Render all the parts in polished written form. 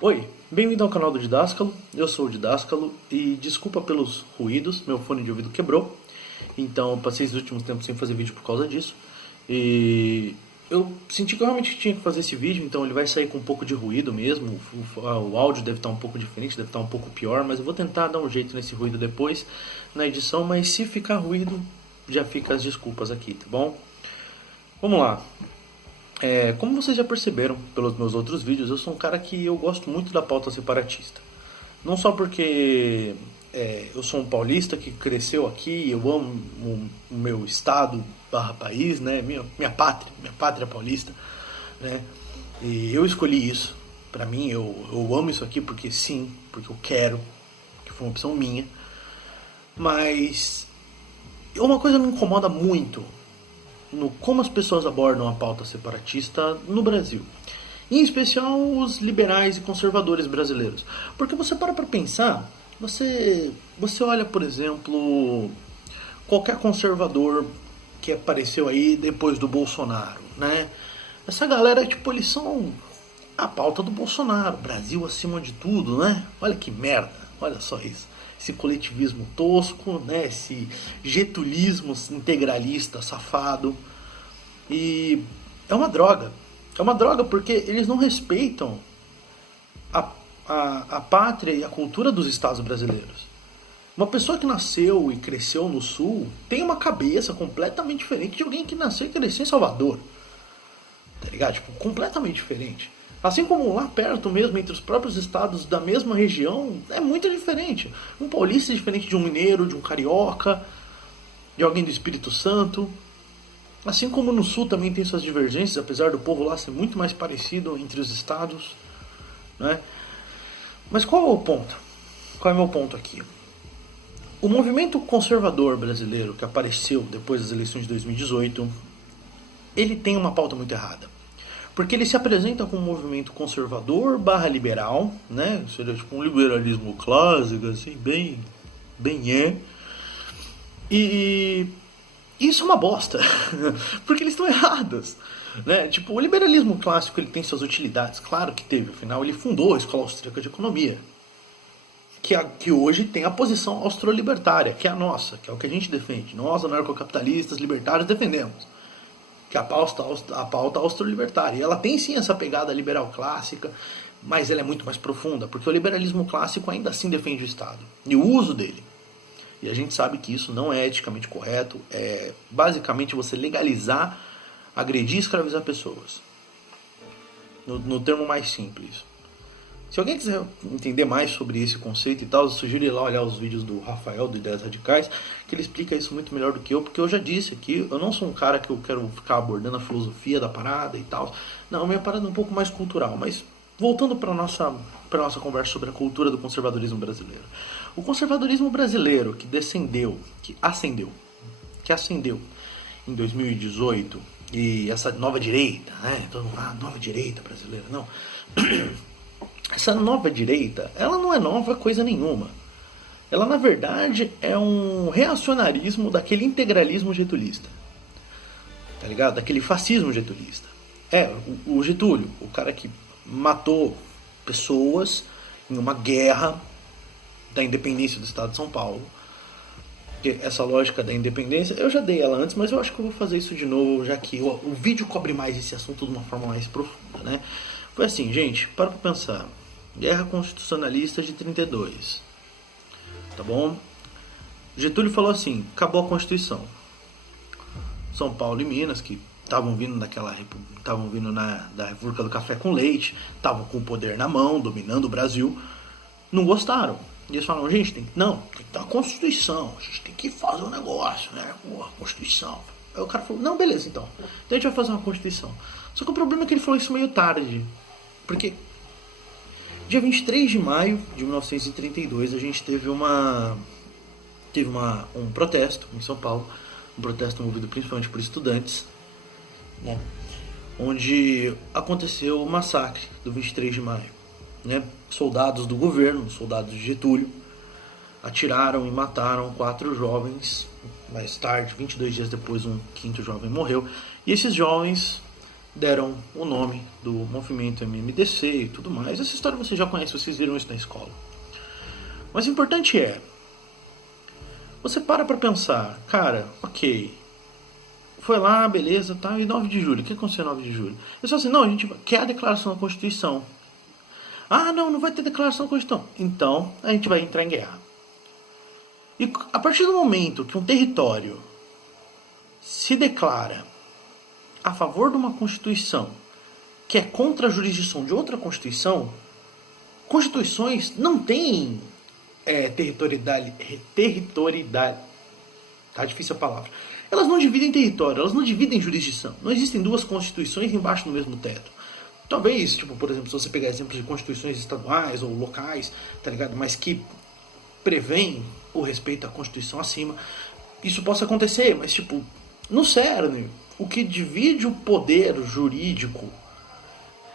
Oi, bem-vindo ao canal do Didáscalo, eu sou o Didáscalo e desculpa pelos ruídos, meu fone de ouvido quebrou, então eu passei os últimos tempos sem fazer vídeo por causa disso. E eu senti que eu realmente tinha que fazer esse vídeo, então ele vai sair com um pouco de ruído mesmo, o áudio deve estar um pouco diferente, deve estar um pouco pior, mas eu vou tentar dar um jeito nesse ruído depois na edição, mas se ficar ruído, já fica as desculpas aqui, tá bom? Vamos lá. Como vocês já perceberam pelos meus outros vídeos, eu sou um cara que eu gosto muito da pauta separatista. Não só porque eu sou um paulista que cresceu aqui, eu amo o meu estado barra país, né? Minha pátria paulista, né? E eu escolhi isso. Pra mim, eu amo isso aqui porque sim, porque eu quero, que foi uma opção minha. Mas uma coisa me incomoda muito no como as pessoas abordam a pauta separatista no Brasil. Em especial os liberais e conservadores brasileiros. Porque você para pensar, você olha, por exemplo, qualquer conservador que apareceu aí depois do Bolsonaro, né? Essa galera, tipo, eles são a pauta do Bolsonaro, Brasil acima de tudo, né? Olha que merda, olha só isso. Esse coletivismo tosco, né? Esse getulismo integralista safado. E é uma droga. É uma droga porque eles não respeitam a pátria e a cultura dos estados brasileiros. Uma pessoa que nasceu e cresceu no sul tem uma cabeça completamente diferente de alguém que nasceu e cresceu em Salvador. Tá ligado? Tipo, completamente diferente. Assim como lá perto mesmo, entre os próprios estados da mesma região, é muito diferente. Um paulista é diferente de um mineiro, de um carioca, de alguém do Espírito Santo. Assim como no sul também tem suas divergências, apesar do povo lá ser muito mais parecido entre os estados, né? Mas qual é o ponto? Qual é o meu ponto aqui? O movimento conservador brasileiro que apareceu depois das eleições de 2018, ele tem uma pauta muito errada. Porque ele se apresenta como um movimento conservador barra liberal, né? Seria tipo um liberalismo clássico, assim, bem. E isso é uma bosta. Porque eles estão errados. Né? Tipo, o liberalismo clássico ele tem suas utilidades. Claro que teve, afinal ele fundou a Escola Austríaca de Economia. Que hoje tem a posição austro-libertária, que é a nossa, que é o que a gente defende. Nós, anarcocapitalistas, libertários, defendemos. Que é a pauta austro-libertária. E ela tem sim essa pegada liberal clássica, mas ela é muito mais profunda, porque o liberalismo clássico ainda assim defende o Estado e o uso dele. E a gente sabe que isso não é eticamente correto, é basicamente você legalizar, agredir e escravizar pessoas. No termo mais simples. Se alguém quiser entender mais sobre esse conceito e tal, eu sugiro ir lá olhar os vídeos do Rafael, do Ideias Radicais, que ele explica isso muito melhor do que eu, porque eu já disse aqui, eu não sou um cara que eu quero ficar abordando a filosofia da parada e tal. Não, minha parada é um pouco mais cultural, mas voltando para nossa conversa sobre a cultura do conservadorismo brasileiro. O conservadorismo brasileiro que ascendeu em 2018, e essa nova direita, né? Todo mundo fala, nova direita brasileira, não. Essa nova direita, ela não é nova coisa nenhuma. Ela, na verdade, é um reacionarismo daquele integralismo getulista. Tá ligado? Daquele fascismo getulista. O Getúlio, o cara que matou pessoas em uma guerra da independência do Estado de São Paulo. Essa lógica da independência, eu já dei ela antes, mas eu acho que eu vou fazer isso de novo, já que o vídeo cobre mais esse assunto de uma forma mais profunda, né? Foi assim, gente, para pra pensar. Guerra Constitucionalista de 32. Tá bom? Getúlio falou assim, acabou a Constituição. São Paulo e Minas, que estavam vindo da República do Café com Leite, estavam com o poder na mão, dominando o Brasil, não gostaram. E eles falaram, gente, tem que ter uma Constituição, a gente tem que fazer um negócio, né? Uma Constituição. Aí o cara falou, não, beleza, então a gente vai fazer uma Constituição. Só que o problema é que ele falou isso meio tarde. Porque dia 23 de maio de 1932 a gente teve um protesto em São Paulo, um protesto movido principalmente por estudantes, né, onde aconteceu o massacre do 23 de maio. Né, soldados do governo, soldados de Getúlio, atiraram e mataram 4 jovens. Mais tarde, 22 dias depois, um quinto jovem morreu. E esses jovens deram o nome do movimento MMDC e tudo mais. Essa história você já conhece, vocês viram isso na escola. Mas o importante é, você para pra pensar, cara, ok, foi lá, beleza, tá, e 9 de julho, o que aconteceu 9 de julho? Eu só assim, não, a gente quer a declaração da Constituição. Ah, não, não vai ter declaração da Constituição. Então, a gente vai entrar em guerra. E a partir do momento que um território se declara a favor de uma Constituição que é contra a jurisdição de outra Constituição, Constituições não têm territorialidade. Tá difícil a palavra. Elas não dividem território, elas não dividem jurisdição. Não existem duas Constituições embaixo do mesmo teto. Talvez, tipo, por exemplo, se você pegar exemplos de constituições estaduais ou locais, tá ligado? Mas que prevêem o respeito à Constituição acima, isso possa acontecer, mas, tipo, no cerne, o que divide o poder jurídico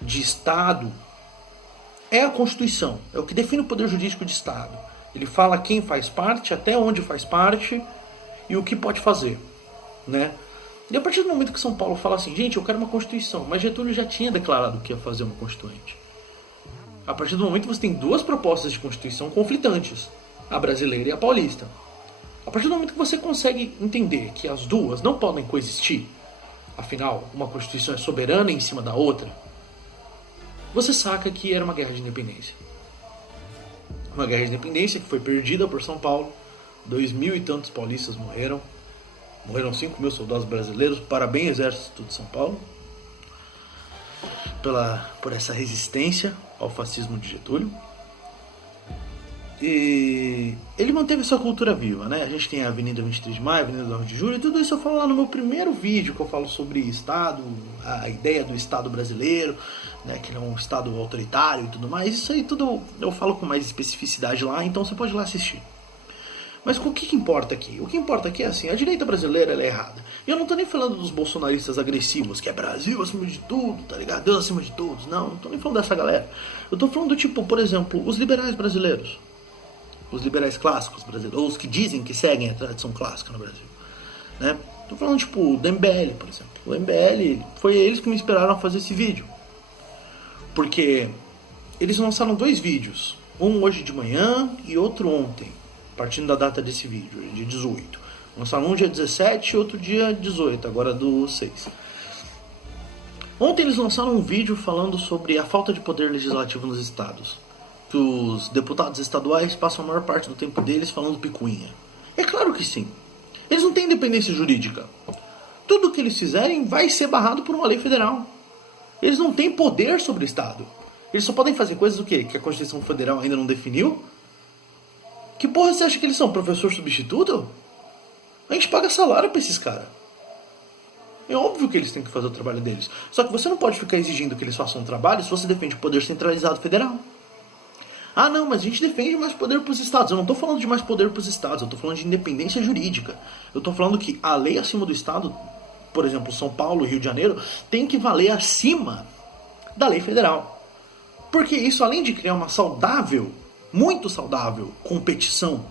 de Estado é a Constituição. É o que define o poder jurídico de Estado. Ele fala quem faz parte, até onde faz parte e o que pode fazer, né? E a partir do momento que São Paulo fala assim, gente, eu quero uma Constituição, mas Getúlio já tinha declarado que ia fazer uma Constituinte. A partir do momento que você tem duas propostas de Constituição conflitantes, a brasileira e a paulista. A partir do momento que você consegue entender que as duas não podem coexistir, afinal, uma Constituição é soberana em cima da outra, você saca que era uma guerra de independência. Uma guerra de independência que foi perdida por São Paulo, 2.000 e tantos paulistas morreram. Morreram 5 mil soldados brasileiros. Parabéns, Exército de São Paulo, por essa resistência ao fascismo de Getúlio. E ele manteve essa cultura viva, né? A gente tem a Avenida 23 de Maio, a Avenida 9 de Julho, e tudo isso eu falo lá no meu primeiro vídeo, que eu falo sobre Estado, a ideia do Estado brasileiro, né? Que é um Estado autoritário e tudo mais. Isso aí tudo eu falo com mais especificidade lá, então você pode ir lá assistir. Mas o que importa aqui? O que importa aqui é assim, a direita brasileira ela é errada. E eu não tô nem falando dos bolsonaristas agressivos, que é Brasil acima de tudo, tá ligado? Deus acima de todos. Não tô nem falando dessa galera. Eu tô falando do tipo, por exemplo, os liberais brasileiros. Os liberais clássicos brasileiros, ou os que dizem que seguem a tradição clássica no Brasil, né? Tô falando tipo do MBL, por exemplo. O MBL, foi eles que me inspiraram a fazer esse vídeo. Porque eles lançaram 2 vídeos. Um hoje de manhã e outro ontem. Partindo da data desse vídeo, dia 18. Lançaram um dia 17 e outro dia 18, agora do 6. Ontem eles lançaram um vídeo falando sobre a falta de poder legislativo nos estados. Que os deputados estaduais passam a maior parte do tempo deles falando picuinha. É claro que sim. Eles não têm independência jurídica. Tudo que eles fizerem vai ser barrado por uma lei federal. Eles não têm poder sobre o estado. Eles só podem fazer coisas o quê? Que a Constituição Federal ainda não definiu? Que porra você acha que eles são? Professor substituto? A gente paga salário pra esses caras. É óbvio que eles têm que fazer o trabalho deles. Só que você não pode ficar exigindo que eles façam um trabalho se você defende o poder centralizado federal. Ah não, mas a gente defende mais poder pros estados. Eu não tô falando de mais poder pros estados, eu tô falando de independência jurídica. Eu tô falando que a lei acima do estado, por exemplo, São Paulo e Rio de Janeiro, tem que valer acima da lei federal. Porque isso, além de criar uma saudável, muito saudável competição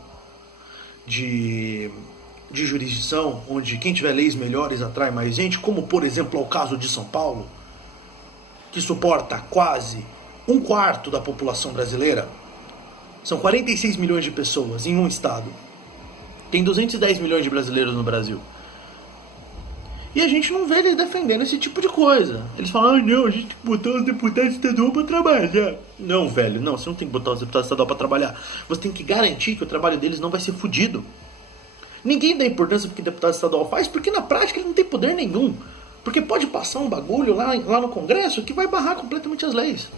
de jurisdição, onde quem tiver leis melhores atrai mais gente, como por exemplo é o caso de São Paulo, que suporta quase 1/4 da população brasileira. São 46 milhões de pessoas em um estado. Tem 210 milhões de brasileiros no Brasil. E a gente não vê eles defendendo esse tipo de coisa. Eles falam, não, a gente tem que botar os deputados estaduais pra trabalhar. Não, velho, não, você não tem que botar os deputados estaduais pra trabalhar. Você tem que garantir que o trabalho deles não vai ser fudido. Ninguém dá importância pro que o deputado estadual faz, porque na prática ele não tem poder nenhum. Porque pode passar um bagulho lá no Congresso que vai barrar completamente as leis.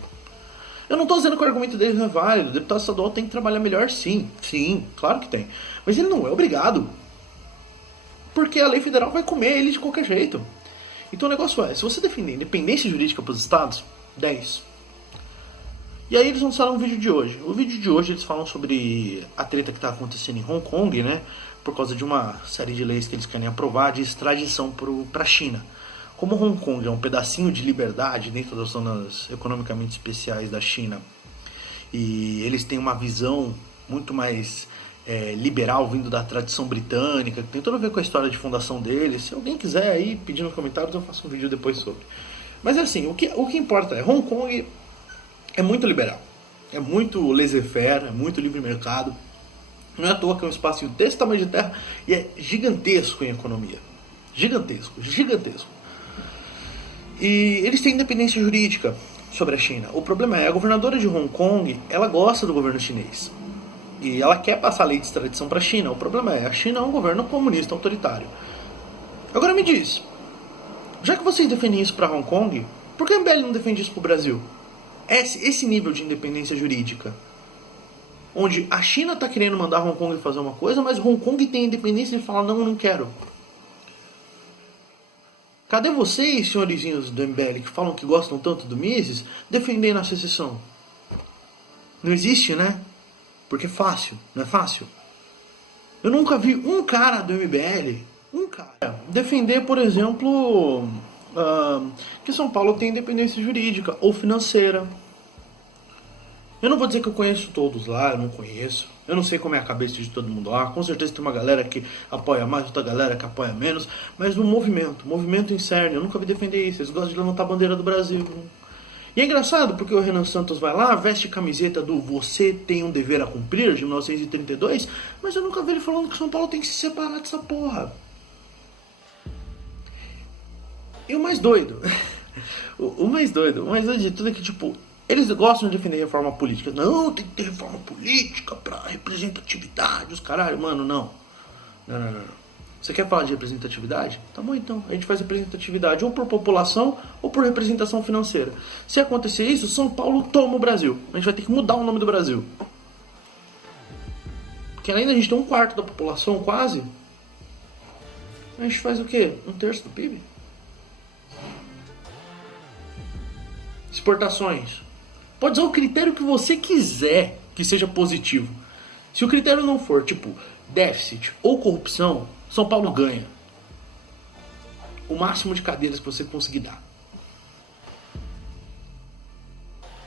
Eu não tô dizendo que o argumento deles não é válido. O deputado estadual tem que trabalhar melhor, sim. Sim, claro que tem. Mas ele não é obrigado. Porque a lei federal vai comer ele de qualquer jeito. Então o negócio é, se você defender independência jurídica para os estados, 10. E aí eles lançaram um vídeo de hoje. O vídeo de hoje eles falam sobre a treta que está acontecendo em Hong Kong, né? Por causa de uma série de leis que eles querem aprovar de extradição para a China. Como Hong Kong é um pedacinho de liberdade dentro das zonas economicamente especiais da China, e eles têm uma visão muito mais liberal, vindo da tradição britânica, que tem tudo a ver com a história de fundação deles. Se alguém quiser aí pedir nos comentários, eu faço um vídeo depois sobre. Mas assim, o que importa é, Hong Kong é muito liberal, é muito laissez-faire, é muito livre mercado. Não é à toa que é um espaço desse tamanho de terra e é gigantesco em economia. Gigantesco, gigantesco. E eles têm independência jurídica sobre a China. O problema é, a governadora de Hong Kong, ela gosta do governo chinês. E ela quer passar a lei de extradição para a China. O problema é, a China é um governo comunista autoritário. Agora me diz, já que vocês defendem isso para Hong Kong, por que a MBL não defende isso para o Brasil? Esse nível de independência jurídica, onde a China está querendo mandar Hong Kong fazer uma coisa, mas Hong Kong tem independência e fala, não, eu não quero. Cadê vocês, senhorizinhos do MBL, que falam que gostam tanto do Mises, defendendo a secessão? Não existe, né? Porque é fácil, não é fácil? Eu nunca vi um cara do MBL, defender, por exemplo, que São Paulo tem independência jurídica ou financeira. Eu não vou dizer que eu conheço todos lá, eu não conheço. Eu não sei como é a cabeça de todo mundo lá. Com certeza tem uma galera que apoia mais, outra galera que apoia menos. Mas o movimento em sério, eu nunca vi defender isso. Eles gostam de levantar a bandeira do Brasil. E é engraçado porque o Renan Santos vai lá, veste camiseta do Você Tem um Dever a Cumprir, de 1932, mas eu nunca vi ele falando que São Paulo tem que se separar dessa porra. E o mais doido, o mais doido de tudo é que, tipo, eles gostam de defender reforma política. Não, tem que ter reforma política pra representatividade, os caralho. Mano, não. Você quer falar de representatividade? Tá bom, então. A gente faz representatividade ou por população ou por representação financeira. Se acontecer isso, São Paulo toma o Brasil. A gente vai ter que mudar o nome do Brasil. Porque além da gente ter 1/4 da população, quase, a gente faz o quê? 1/3 do PIB? Exportações. Pode usar o critério que você quiser que seja positivo. Se o critério não for, tipo, déficit ou corrupção, São Paulo ganha o máximo de cadeiras que você conseguir dar.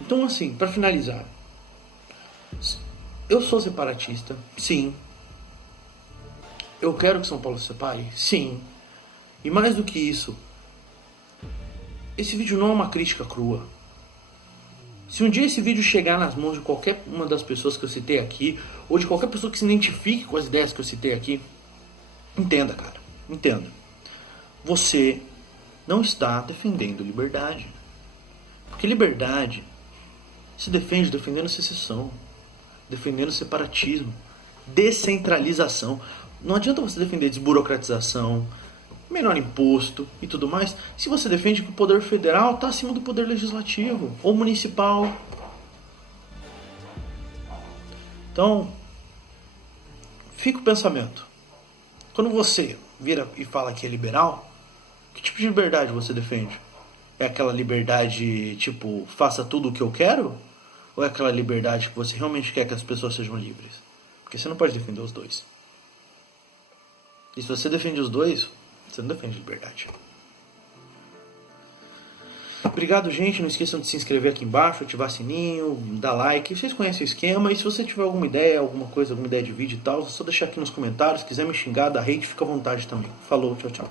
Então, assim, para finalizar, eu sou separatista, sim. Eu quero que São Paulo se separe, sim. E mais do que isso, esse vídeo não é uma crítica crua. Se um dia esse vídeo chegar nas mãos de qualquer uma das pessoas que eu citei aqui, ou de qualquer pessoa que se identifique com as ideias que eu citei aqui, entenda, cara, entenda. Você não está defendendo liberdade. Porque liberdade se defende defendendo secessão, defendendo separatismo, descentralização. Não adianta você defender desburocratização, menor imposto e tudo mais, se você defende que o poder federal está acima do poder legislativo ou municipal. Então, fica o pensamento. Quando você vira e fala que é liberal, que tipo de liberdade você defende? É aquela liberdade tipo, faça tudo o que eu quero? Ou é aquela liberdade que você realmente quer que as pessoas sejam livres? Porque você não pode defender os dois. E se você defende os dois, você não defende liberdade. Obrigado, gente. Não esqueçam de se inscrever aqui embaixo, ativar sininho, dar like. Vocês conhecem o esquema. E se você tiver alguma ideia, alguma ideia de vídeo e tal, é só deixar aqui nos comentários. Se quiser me xingar, dar hate, fica à vontade também. Falou, tchau, tchau.